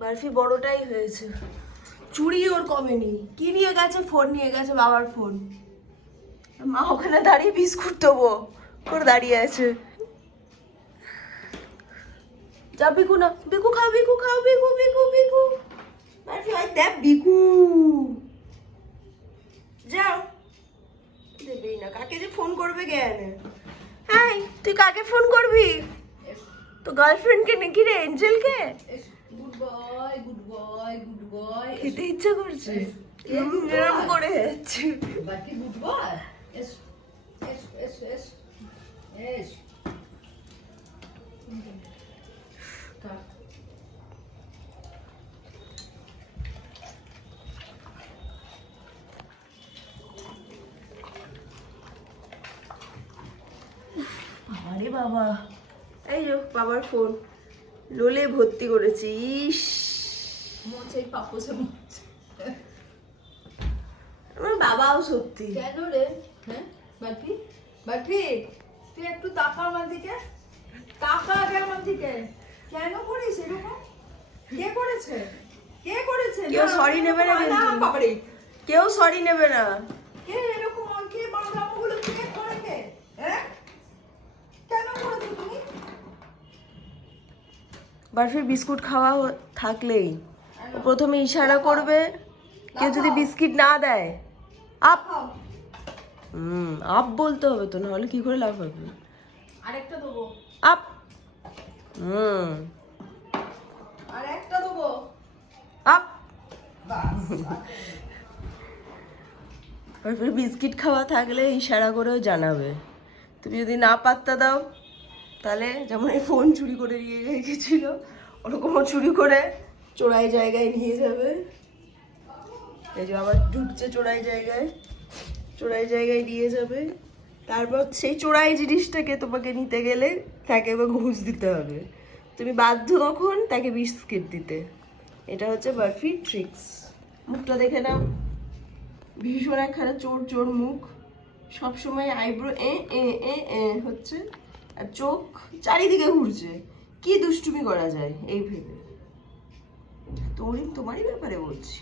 বার্ফি বড়টাই হয়েছে, চুড়ি ওর কমেনি। কি নিয়ে গেছে? ফোন নিয়ে গেছে, বাবার ফোন। মা ওখানে দাঁড়িয়ে বিস্কুট দেবো করে দাঁড়িয়ে আছে। যা বিকু না, বিকু খাও, বিকু খাও, বিকু বিকু বিকু। বার্ফি ভাই দেখ বিকু, যাও। দেবেই না, কাকে যে ফোন করবে জ্ঞান। হ্যাঁ, তুই কাকে ফোন করবি? তো গার্লফ্রেন্ডকে নাকি রে, এঞ্জেলকে? Good boy, good boy, good boy. খেতে ইচ্ছা করছে, এরম করে যাচ্ছে। বাকি গুড বয়। এস এস এস এস এস। আরে বাবা, এই যে বাবার ফোন লোলে ভর্তি করেছি। ইস, মোচে পাপোসে মোচে। আমার বাবাও সত্যি। কেন রে? হ্যাঁ বাকি বাকি, তুই একটু তাকা আমার দিকে, তাকা আগে আমার দিকে। কেন করিস এরকম? কে করেছে? কে করেছে? কেউ সরি নেবে না কিন্তু। বাবারে, কেউ সরি নেবে না। কে এরকম কে বাঁধামগুলো কে করে কে? হ্যাঁ, কেন করেছো তুমি? বার্ফির বিস্কুট খাওয়া থাকলেই ও প্রথমে ইশারা করবে, কেউ যদি বিস্কিট না দেয় আপ। আপ বলতে হবে তো, নাহলে কি করে লাভ হবে? আরেকটা দেবো, আপ। আরেকটা দেবো, আপ। বাস। বার্ফির বিস্কিট খাওয়া থাকলে ইশারা করেও জানাবে। তুমি যদি না পাত্তা দাও, তাহলে যেমন এই ফোন চুরি করে নিয়ে গেছিল, ওরকমও চুরি করে চোরাই জায়গায় নিয়ে যাবে। এই যে আবার ঢুকছে চোরাই জায়গায়, চোরাই জায়গায় দিয়ে যাবে। তারপর সেই চোরাই জিনিসটাকে তোমাকে নিতে গেলে তাকে এবার ঘুষ দিতে হবে। তুমি বাধ্য তখন তাকে বিস্কিট দিতে। এটা হচ্ছে বার্ফির ট্রিক্স। মুখটা দেখে নাও, ভীষণ একখানা চোর চোর মুখ, সবসময় আইব্রো এ এ এ এ হচ্ছে, আর চোখ চারিদিকে ঘুরছে। কি দুষ্টুমি করা যায় এই ভেবে। তোমারই ব্যাপারে বলছি।